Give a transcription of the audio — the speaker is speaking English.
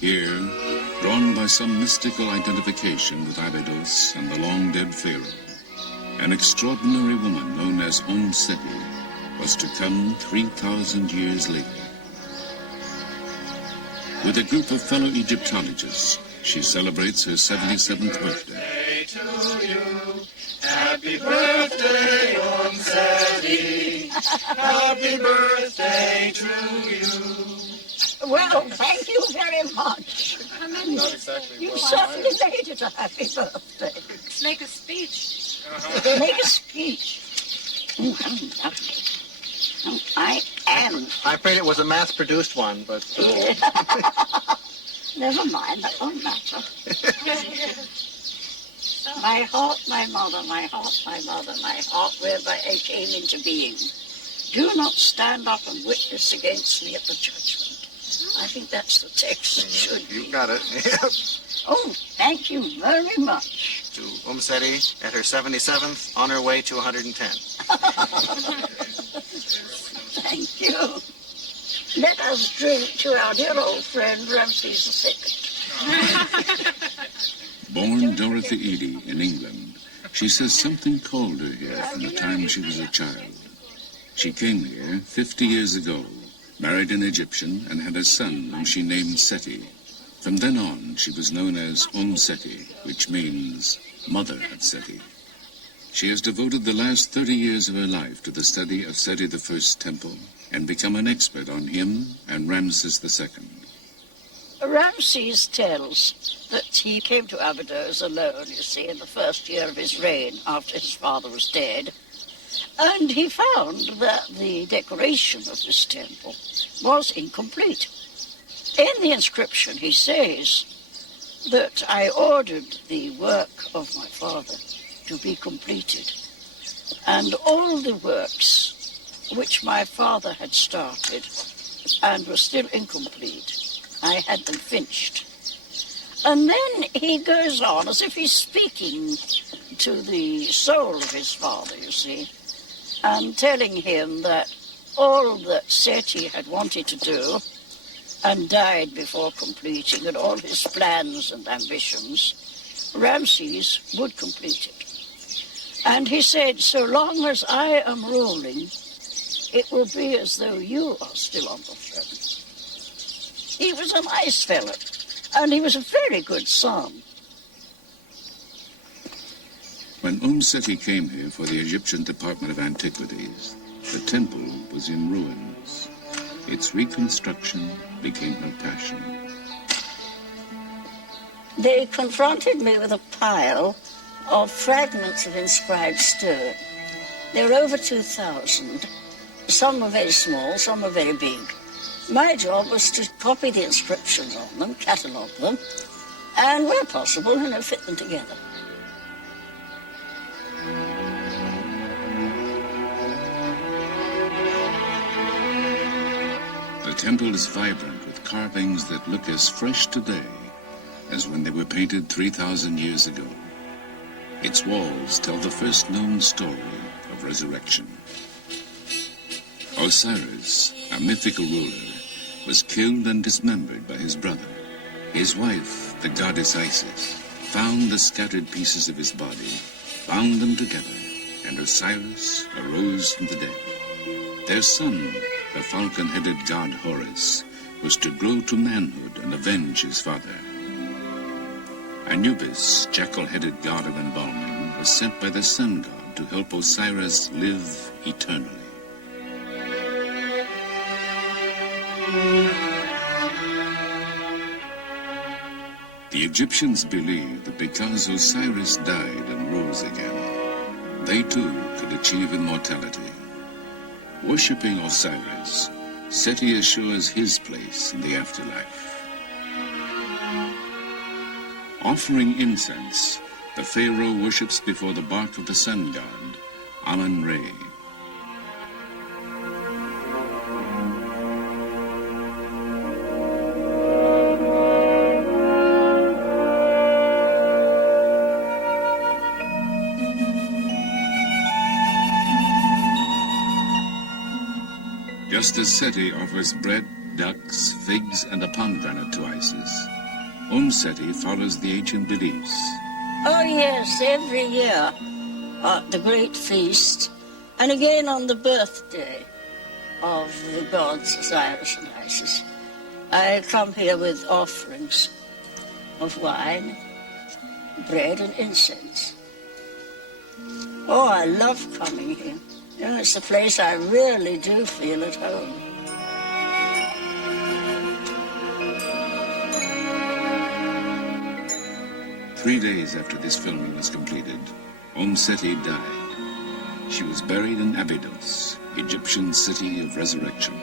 Here, drawn by some mystical identification with Abydos and the long-dead pharaoh, an extraordinary woman known as Seti was to come 3,000 years later. With a group of fellow Egyptologists, she celebrates her 77th birthday. To you. Happy birthday, Seti. Happy birthday to you. Well, thank you very much. You certainly made it a happy birthday. Let's make a speech. Make a speech. I am. I'm afraid it was a mass-produced one, but... Never mind, that won't matter. My heart, my mother, my heart, my mother, my heart, whereby I came into being. Do not stand up and witness against me at the judgment. I think that's the text it should be. You got it. Oh, thank you very much. To Seti at her 77th, on her way to 110. Thank you. Let us drink to our dear old friend Ramses II. Born Dorothy Eady in England, she says something called her here from the time she was a child. She came here 50 years ago, married an Egyptian, and had a son whom she named Seti. From then on, she was known as Seti, which means Mother at Seti. She has devoted the last 30 years of her life to the study of Seti I's temple and become an expert on him and Ramses II. Ramses tells that he came to Abydos alone, you see, in the first year of his reign after his father was dead. And he found that the decoration of this temple was incomplete. In the inscription, he says that I ordered the work of my father to be completed. And all the works which my father had started and were still incomplete, I had them finished. And then he goes on as if he's speaking to the soul of his father, you see, and telling him that all that Seti had wanted to do and died before completing, and all his plans and ambitions, Ramses would complete it. And he said, so long as I am ruling, it will be as though you are still on the throne. He was a nice fellow, and he was a very good son. When Seti came here for the Egyptian Department of Antiquities, the temple was in ruins. Its reconstruction became her passion. They confronted me with a pile of fragments of inscribed stone. There were over 2,000. Some were very small, some were very big. My job was to copy the inscriptions on them, catalogue them, and where possible, fit them together. The temple is vibrant with carvings that look as fresh today as when they were painted 3,000 years ago. Its walls tell the first known story of resurrection. Osiris, a mythical ruler, was killed and dismembered by his brother. His wife, the goddess Isis, found the scattered pieces of his body, bound them together, and Osiris arose from the dead. Their son, the falcon-headed god Horus, was to grow to manhood and avenge his father. Anubis, jackal-headed god of embalming, was sent by the sun god to help Osiris live eternally. The Egyptians believed that because Osiris died and rose again, they too could achieve immortality. Worshipping Osiris, Seti assures his place in the afterlife. Offering incense, the pharaoh worships before the bark of the sun god, Amun-Re. Just as Seti offers bread, ducks, figs, and a pomegranate to Isis, Seti follows the ancient beliefs. Oh, yes, every year at the great feast, and again on the birthday of the gods Osiris and Isis, I come here with offerings of wine, bread, and incense. Oh, I love coming here. You know, it's a place I really do feel at home. Three days after this filming was completed, Seti died. She was buried in Abydos, Egyptian city of resurrection.